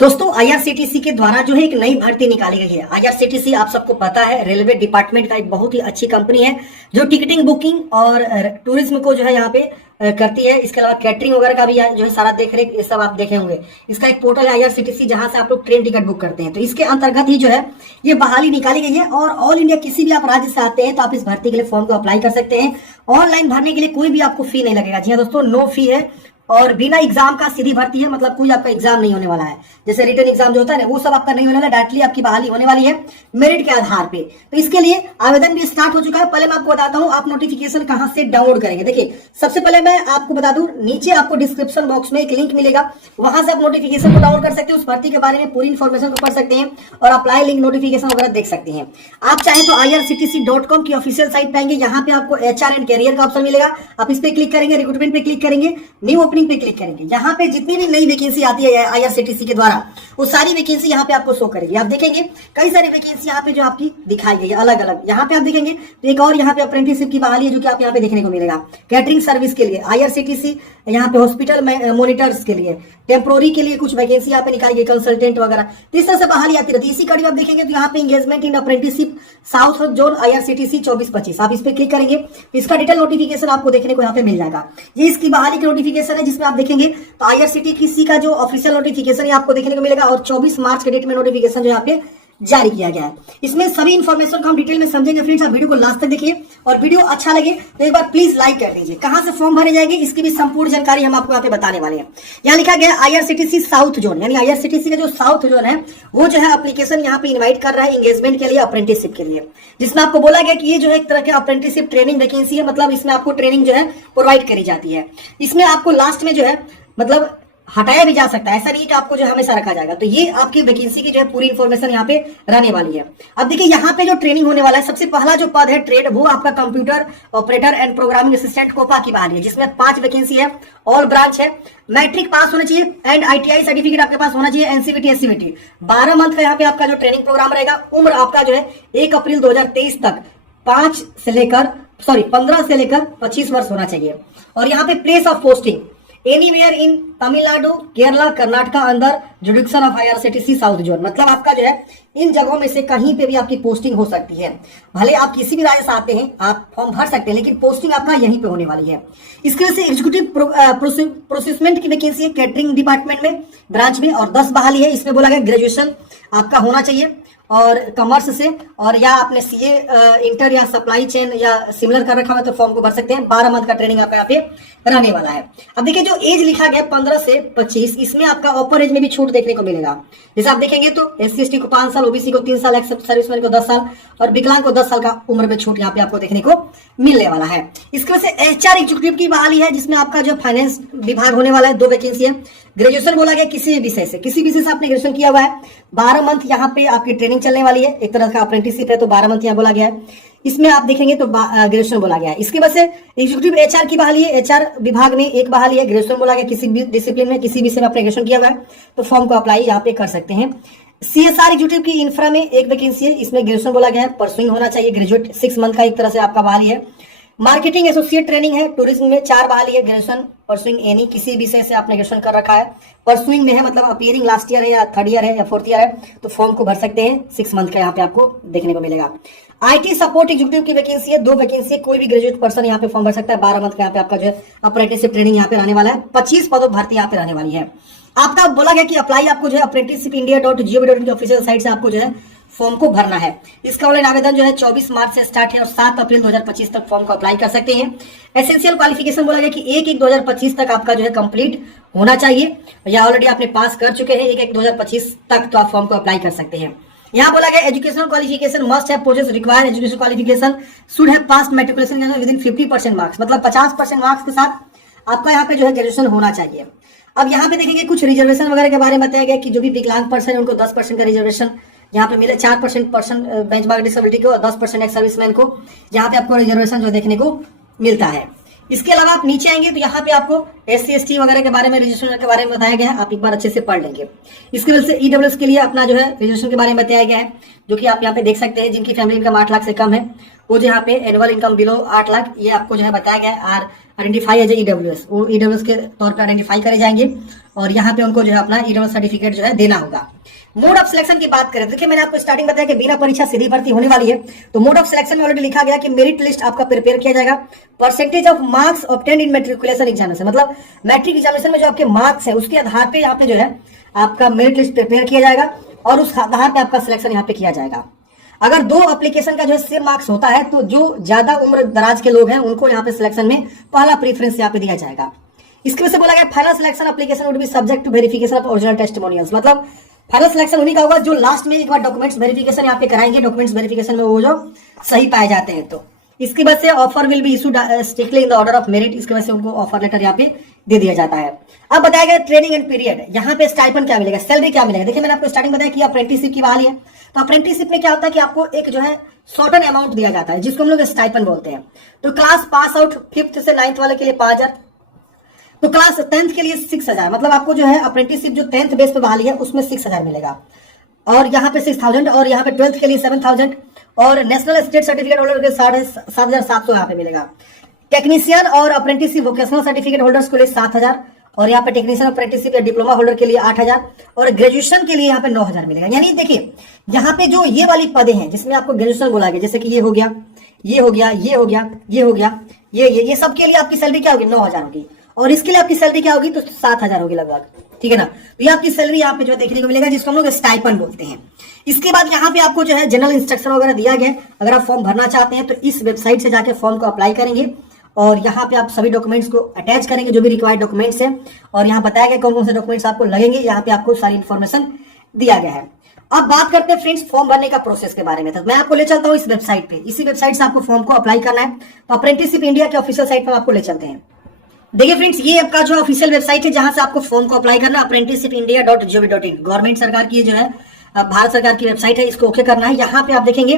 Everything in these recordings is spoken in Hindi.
दोस्तों आईआरसीटीसी के द्वारा जो है एक नई भर्ती निकाली गई है। आईआरसीटीसी आप सबको पता है रेलवे डिपार्टमेंट का एक बहुत ही अच्छी कंपनी है जो टिकटिंग बुकिंग और टूरिज्म को जो है यहाँ पे करती है। इसके अलावा कैटरिंग वगैरह का भी जो है सारा देख रेख ये सब आप देखे होंगे। इसका एक पोर्टल है आईआरसीटीसी जहां से आप लोग ट्रेन टिकट बुक करते हैं। तो इसके अंतर्गत ही जो है ये बहाली निकाली गई है और ऑल इंडिया किसी भी आप राज्य से आते हैं तो आप इस भर्ती के लिए फॉर्म को अप्लाई कर सकते हैं। ऑनलाइन भरने के लिए कोई भी आपको फी नहीं लगेगा। जी हाँ दोस्तों, नो फी है और बिना एग्जाम का सीधी भर्ती है। मतलब कोई आपका एग्जाम नहीं होने वाला है, जैसे रिटर्न एग्जाम जो होता है ना वो सब आपका नहीं होने वाला, डायरेक्टली आपकी बहाली होने वाली है मेरिट के आधार पे। तो इसके लिए आवेदन भी स्टार्ट हो चुका है। पहले मैं आपको बताता हूँ आप नोटिफिकेशन कहां से डाउनलोड करेंगे। देखिए सबसे पहले मैं आपको बता दूं, नीचे आपको डिस्क्रिप्शन बॉक्स में एक लिंक मिलेगा, वहां से आप नोटिफिकेशन को डाउनलोड कर सकते हैं। उस भर्ती के बारे में पूरी इन्फॉर्मेशन को पढ़ सकते हैं और अप्लाई लिंक नोटिफिकेशन वगैरह देख सकते हैं। आप चाहे तो irctc.com की ऑफिशियल साइट पे आएंगे, यहाँ पे आपको HR एंड कैरियर का ऑप्शन मिलेगा। आप इस पे क्लिक करेंगे, रिक्रूटमेंट पे क्लिक करेंगे, न्यू ओपनिंग पे क्लिक करेंगे। यहाँ पे जितनी भी नई वैकेंसी आती है आईआरसीटीसी के द्वारा वो सारी वैकेंसी यहाँ पे आपको शो करेगी। आप देखेंगे कई सारी वैकेंसी यहाँ पे जो आपकी दिखाई गई है अलग अलग। यहाँ पे आप देखेंगे तो एक और यहाँ पे अप्रेंटिसशिप की बहाली है जो कि आप यहाँ पे देखने को मिलेगा। कैटरिंग सर्विस के लिए आईआरसीटीसी, यहाँ पे हॉस्पिटल मॉनिटर्स के लिए, टेम्पोररी के लिए कुछ वैकेंसी यहाँ पे निकाली गई, कंसल्टेंट वगैरह। तो इस तरह से बहाली आती रहती है। इसी कड़ी में आप देखेंगे तो यहाँ पे एंगेजमेंट इन अप्रेंटिसशिप साउथ जोन आईआरसीटीसी 24-25, आप इस पे क्लिक करेंगे तो इसका डिटेल नोटिफिकेशन आपको देखने को यहाँ पे मिल जाएगा। ये इसकी बहाली की नोटिफिकेशन है जिसमें आप देखेंगे तो आईआरसीटीसी का जो ऑफिशियल नोटिफिकेशन है आपको देखने को मिलेगा और 24 मार्च के डेट में नोटिफिकेशन जो यहाँ पे जारी किया गया है। इसमें सभी इन्फॉर्मेशन को हम डिटेल में समझेंगे। फ्रेंड्स आप वीडियो को लास्ट तक देखिए और वीडियो अच्छा लगे तो एक बार प्लीज लाइक कर दीजिए। कहां से फॉर्म भरे जाएंगे इसकी भी संपूर्ण जानकारी हम आपको यहाँ पे बताने वाले हैं। यहाँ लिखा गया आईआरसीटीसी साउथ जोन, यानी आईआरसीटीसी का जो साउथ जोन है वो जो है एप्लीकेशन यहाँ पे इन्वाइट कर रहा है एंगेजमेंट के लिए, अप्रेंटिसशिप के लिए, जिसमें आपको बोला गया कि ये जो है एक तरह के अप्रेंटिसशिप ट्रेनिंग वैकेंसी है। मतलब इसमें आपको ट्रेनिंग जो है प्रोवाइड करी जाती है। इसमें आपको लास्ट में जो है मतलब हटाया भी जा सकता है, ऐसा नहीं कि आपको जो हमेशा रखा जाएगा। तो ये आपकी वैकेंसी की जो है पूरी इन्फॉर्मेशन यहाँ पे रहने वाली है। अब देखिए यहाँ पे जो ट्रेनिंग होने वाला है, सबसे पहला जो पद है ट्रेड, वो आपका computer operator and programming assistant COPA की बहाली है, जिसमें 5 वैकेंसी है, ऑल ब्रांच है, मैट्रिक पास होना चाहिए एंड ITI सर्टिफिकेट आपके पास होना चाहिए, NCVT SCVT। 12 मंथ का यहाँ पे आपका जो ट्रेनिंग प्रोग्राम रहेगा। उम्र आपका जो है 1 अप्रैल 2023 तक 15 से लेकर 25 वर्ष होना चाहिए। और यहाँ पे place of posting anywhere in Tamil Nadu, Kerala, Karnataka अंदर jurisdiction of IRCTC south zone. मतलब आपका जो है इन जगहों में से कहीं पे भी आपकी पोस्टिंग हो सकती है। भले आप किसी भी राज्य से आते हैं आप फॉर्म भर सकते हैं, लेकिन पोस्टिंग आपका यहीं पे होने वाली है। इसके वजह से एग्जीक्यूटिव प्रोसेसमेंट की वैकेंसी है कैटरिंग डिपार्टमेंट में, ब्रांच में, और 10 बहाली है। इसमें बोला गया ग्रेजुएशन आपका होना चाहिए और कॉमर्स से, और या आपने सीए इंटर या सप्लाई चेन या सिमिलर कर रखा है तो फॉर्म को भर सकते हैं। 12 मंथ का ट्रेनिंग आपका यहाँ पे रहने वाला है। अब देखिए जो एज लिखा गया 15 से 25, इसमें आपका अपर एज में भी छूट देखने को मिलेगा। जैसे आप देखेंगे तो SC/ST को 5 साल, OBC को 3 साल, एक्स सर्विसमैन को 10 साल और विकलांग को 10 साल का उम्र में छूट यहाँ पे आपको देखने को मिलने वाला है। इसके वजह से HR एग्जीक्यूटिव की बहाली है, जिसमें आपका जो फाइनेंस विभाग होने वाला है, 2 वैकेंसी है। ग्रेजुएशन बोला गया किसी भी विषय से, किसी विषय से आपने ग्रेजुएशन किया हुआ है। 12 मंथ यहाँ पे आपकी ट्रेनिंग चलने वाली है, एक तरह का अप्रेंटिसशिप है तो 12 मंथ यहाँ बोला गया है। इसमें आप देखेंगे तो ग्रेजुएशन बोला गया है। इसके वजह से एग्जीक्यूटिव HR की बहाली है, HR विभाग में एक बहाली है। ग्रेजुएशन बोला गया किसी भी डिसिप्लिन में, किसी विषय में आपने ग्रेजुएशन किया हुआ है तो फॉर्म को अप्लाई यहाँ पे कर सकते हैं। CSR एग्जीक्यूटिव की इंफ्रा में एक वैकेंसी है, इसमें ग्रेजुएशन बोला गया है, परसुइंग होना चाहिए ग्रेजुएट, 6 मंथ का एक तरह से आपका बहाली है। मार्केटिंग एसोसिएट ट्रेनिंग है, टूरिज्म में 4 बहाली है, ग्रेजुएशन परसुइंग एनी किसी विषय से आपने ग्रेजुएशन कर रखा है, परसुइंग में है मतलब अपीयरिंग लास्ट ईयर है या 3rd ईयर है या 4th ईयर है तो फॉर्म को भर सकते हैं। 6 मंथ का यहाँ पे आपको देखने को मिलेगा। IT सपोर्ट एग्जीक्यूटिव की वैकेंसी है, 2 वैकेंसी है, कोई भी ग्रेजुएट पर्सन यहाँ पे फॉर्म भर सकता है। 12 मंथ का यहाँ पे आपका जो है अप्रेंटिसशिप ट्रेनिंग यहाँ पे रहने वाला है। 25 पदों भर्ती यहाँ पे रहने वाली है। आपका बोला गया कि अप्लाई आपको जो है apprenticeshipindia.gov.in की ऑफिशियल साइट से आपको जो है फॉर्म को भरना है। इसका ऑनलाइन आवेदन जो है 24 मार्च से स्टार्ट है और 7 अप्रैल 2025 तक फॉर्म को अप्लाई कर सकते हैं। एसेंशियल क्वालिफिकेशन बोला गया कि 1/1/2025 तक आपका जो है कंप्लीट होना चाहिए, या ऑलरेडी आपने पास कर चुके हैं 1/1/2025 तक तो आप फॉर्म को अप्लाई कर सकते हैं। यहाँ बोला गया educational qualification must have possess required education qualification should have passed matriculation within 50% marks. मतलब 50% मार्क्स के साथ आपका यहाँ पे जो है ग्रेजुएशन होना चाहिए। अब यहाँ पे देखेंगे कुछ रिजर्वेशन वगैरह के बारे में बताया गया कि जो भी विकलांग पर्सन है उनको 10% का रिजर्वेशन यहाँ पे मिले, 4% बेंचमार्क डिसेबिलिटी को और 10% एक्स सर्विसमैन को यहाँ पे आपको रिजर्वेशन जो देखने को मिलता है। इसके अलावा आप नीचे आएंगे तो यहाँ पे आपको SC/ST वगैरह के बारे में, रजिस्ट्रेशन के बारे में बताया गया है, आप एक बार अच्छे से पढ़ लेंगे। इसके वजह से EWS के लिए अपना जो है रजिस्ट्रेशन के बारे में बताया गया है, जो कि आप यहाँ पे देख सकते हैं, जिनकी फैमिली इनकम 8 लाख से कम है वो जो यहाँ पे एनुअल इनकम बिलो 8 लाख ये आपको जो है बताया गया है आइडेंटिफाई एज ईडब्ल्यूएस, वो ईडब्ल्यूएस के तौर पे आइडेंटिफाई करे जाएंगे और यहाँ पे उनको जो है अपना ईडब्ल्यूएस सर्टिफिकेट जो है देना होगा। मोड ऑफ सिलेक्शन की बात करें, देखिए मैंने आपको स्टार्टिंग बताया कि बिना परीक्षा सीधी भर्ती होने वाली है, तो मोड ऑफ सिलेक्शन में ऑलरेडी लिखा गया कि मेरिट लिस्ट आपका प्रिपेयर किया जाएगा, percentage of marks obtained in matriculation examination, मतलब मैट्रिक एग्जामिनेशन में जो आपके मार्क्स है उसके आधार पे यहाँ पे जो है आपका मेरिट लिस्ट प्रिपेयर किया जाएगा और उस आधार पे आपका सिलेक्शन यहाँ पे किया जाएगा। अगर 2 एप्लीकेशन का जो है सेम मार्क्स होता है तो जो ज्यादा उम्र दराज के लोग हैं उनको यहाँ पे सिलेक्शन में पहला प्रीफरेंस यहाँ पे दिया जाएगा। इसकी वजह से बोला गया final selection application would be subject to verification of original testimonials, मतलब फाइनल सिलेक्शन उन्हीं का होगा जो लास्ट में एक बार डॉक्यूमेंट्स वेरिफिकेशन यहाँ पे कराएंगे, डॉक्यूमेंट्स वेरिफिकेशन में वो जो सही पाए जाते हैं। तो इसकी वजह से offer will be issued strictly in the order of merit, इसकी वजह से उनको ऑफर लेटर यहाँ पे दे दिया जाता है। अब बताया गया ट्रेनिंग एंड पीरियड, यहाँ पे स्टाइपेंड क्या मिलेगा, सैलरी क्या मिलेगा। देखिए मैंने आपको स्टार्टिंग बताया कि अप्रेंटिसशिप की बहाली है, तो अप्रेंटिसशिप में क्या होता है कि आपको एक जो है सर्टेन अमाउंट दिया जाता है जिसको हम लोग स्टाइपेंड बोलते हैं। तो क्लास पास आउट 5th से 9th वाले के लिए 5000, तो क्लास 10th के लिए 6000, मतलब आपको जो है अप्रेंटिसशिप जो 10th बेस पे बहाली है उसमें 6000 मिलेगा, और यहाँ पे 6000, और यहाँ पे 12th के लिए 7000, और नेशनल स्टेट सर्टिफिकेट होल्डर के 7,700 यहाँ पे मिलेगा। टेक्नीशियन और अप्रेंटिसशिप वोकेशनल सर्टिफिकेट होल्डर्स के लिए 7000, और यहाँ पे टेक्नीशियन अप्रेंटिसशिप या डिप्लोमा होल्डर के लिए 8000, और ग्रेजुएशन के लिए यहाँ पे 9000 मिलेगा। यानी देखिए यहाँ पे जो ये वाली पदे हैं जिसमें आपको ग्रेजुएशन बोला गया, जैसे कि ये हो गया, ये हो गया, ये हो गया, ये हो गया, ये सब के लिए आपकी सैलरी क्या होगी, 9000 होगी, और इसके लिए आपकी सैलरी क्या होगी, तो 7000 होगी लगभग, ठीक है ना। तो ये आपकी सैलरी यहाँ पे जो देखने को मिलेगा जिसको हम लोग स्टाइपेंड बोलते हैं। इसके बाद यहाँ पे आपको जो है जनरल इंस्ट्रक्शन वगैरह दिया गया है, अगर आप फॉर्म भरना चाहते हैं तो इस वेबसाइट से जाके फॉर्म को अप्लाई करेंगे और यहाँ पे आप सभी डॉक्यूमेंट्स को अटैच करेंगे जो भी रिक्वायर्ड डॉक्यूमेंट्स हैं, और यहाँ बताया गया कौन कौन से डॉक्यूमेंट्स आपको लगेंगे, यहाँ पे आपको सारी इन्फॉर्मेशन दिया गया है। अब बात करते हैं फ्रेंड्स फॉर्म भरने का प्रोसेस के बारे में, तो मैं आपको ले चलता हूँ इस वेबसाइट पे, इसी वेबसाइट से आपको फॉर्म को अप्लाई करना है। तो अप्रेंटिसशिप इंडिया के ऑफिशियल साइट पर आपको ले चलते हैं। देखिए फ्रेंड्स ये आपका जो ऑफिशियल वेबसाइट है जहां से आपको फॉर्म को अप्लाई करना है, apprenticeshipindia.gov.in, गवर्नमेंट सरकार की जो है भारत सरकार की वेबसाइट है, इसको ओके करना है। यहाँ पे आप देखेंगे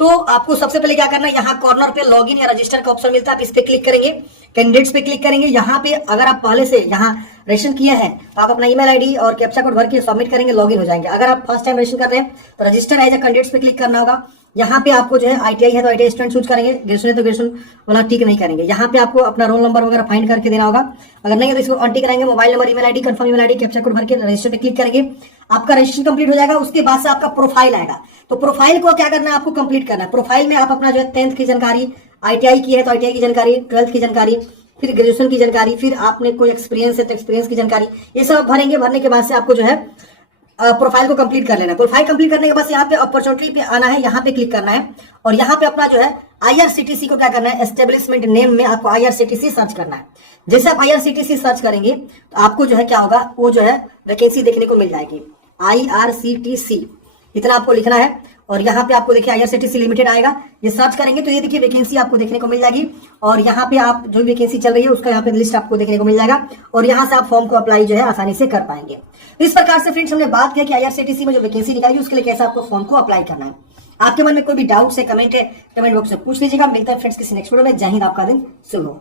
तो आपको सबसे पहले क्या करना है, यहाँ कॉर्नर पे लॉगिन या रजिस्टर का ऑप्शन मिलता है, आप इस पे क्लिक करेंगे, कैंडिडेट्स पे क्लिक करेंगे। यहाँ पे अगर आप पहले से यहाँ रजिस्ट्रेशन किया है तो आप अपना ईमेल आईडी और कैप्चा कोड भर के सबमिट करेंगे, लॉगिन हो जाएंगे। अगर आप फर्स्ट टाइम रजिस्टर कर रहे हैं तो रजिस्टर एज ए कैंडिडेट्स पे क्लिक करना होगा। यहाँ पे आपको जो है आईटीआई है तो आईटीआई स्टूडेंट चूज करेंगे, ग्रेजुएशन है तो ग्रेजुएशन वाला टिक नहीं करेंगे। यहाँ पे आपको अपना रोल नंबर वगैरह फाइंड करके देना होगा, अगर नहीं है तो इसको अनटिक करेंगे। Mobile number, email ID, confirm email ID, captcha code भर के रजिस्टर पे क्लिक करेंगे, आपका रजिस्ट्रेशन कंप्लीट हो जाएगा। उसके बाद से आपका प्रोफाइल आएगा, तो प्रोफाइल को क्या करना है, आपको कंप्लीट करना है। प्रोफाइल में आप अपना जो है 10th की जानकारी, आईटीआई की है तो आईटीआई की जानकारी, 12th की जानकारी, फिर ग्रेजुएशन की जानकारी, फिर आपने कोई एक्सपीरियंस है तो एक्सपीरियंस की जानकारी, ये सब भरेंगे। भरने के बाद से आपको जो है प्रोफाइल को कंप्लीट कर लेना है। प्रोफाइल कंप्लीट करने के बाद यहाँ पे अपॉर्चुनिटी पे आना है, यहाँ पे क्लिक करना है और यहाँ पे अपना जो है आईआरसीटीसी को क्या करना है, एस्टेब्लिशमेंट नेम में आपको आईआरसीटीसी सर्च करना है। जैसे आप आईआरसीटीसी सर्च करेंगे तो आपको जो है क्या होगा, वो जो है वैकेंसी देखने को मिल जाएगी, आईआरसीटीसी इतना आपको लिखना है। और यहाँ पे आपको देखिए आईआरसीटीसी लिमिटेड आएगा, ये सर्च करेंगे तो ये देखिए वैकेंसी आपको देखने को मिल जाएगी। और यहाँ पे आप जो वैकेंसी चल रही है उसका यहाँ पे लिस्ट आपको देखने को मिल जाएगा और यहाँ से आप फॉर्म को अप्लाई जो है आसानी से कर पाएंगे। तो इस प्रकार से फ्रेंड्स हमने बात किया कि आईआरसीटीसी में जो वैकेंसी निकाली उसके लिए कैसे आपको फॉर्म को अप्लाई करना है। आपके मन में कोई भी डाउट है, कमेंट बॉक्स में पूछ लीजिएगा। मिलता है फ्रेंड्स किसी नेक्स्ट वीडियो में। जय हिंद, आपका दिन शुभ हो।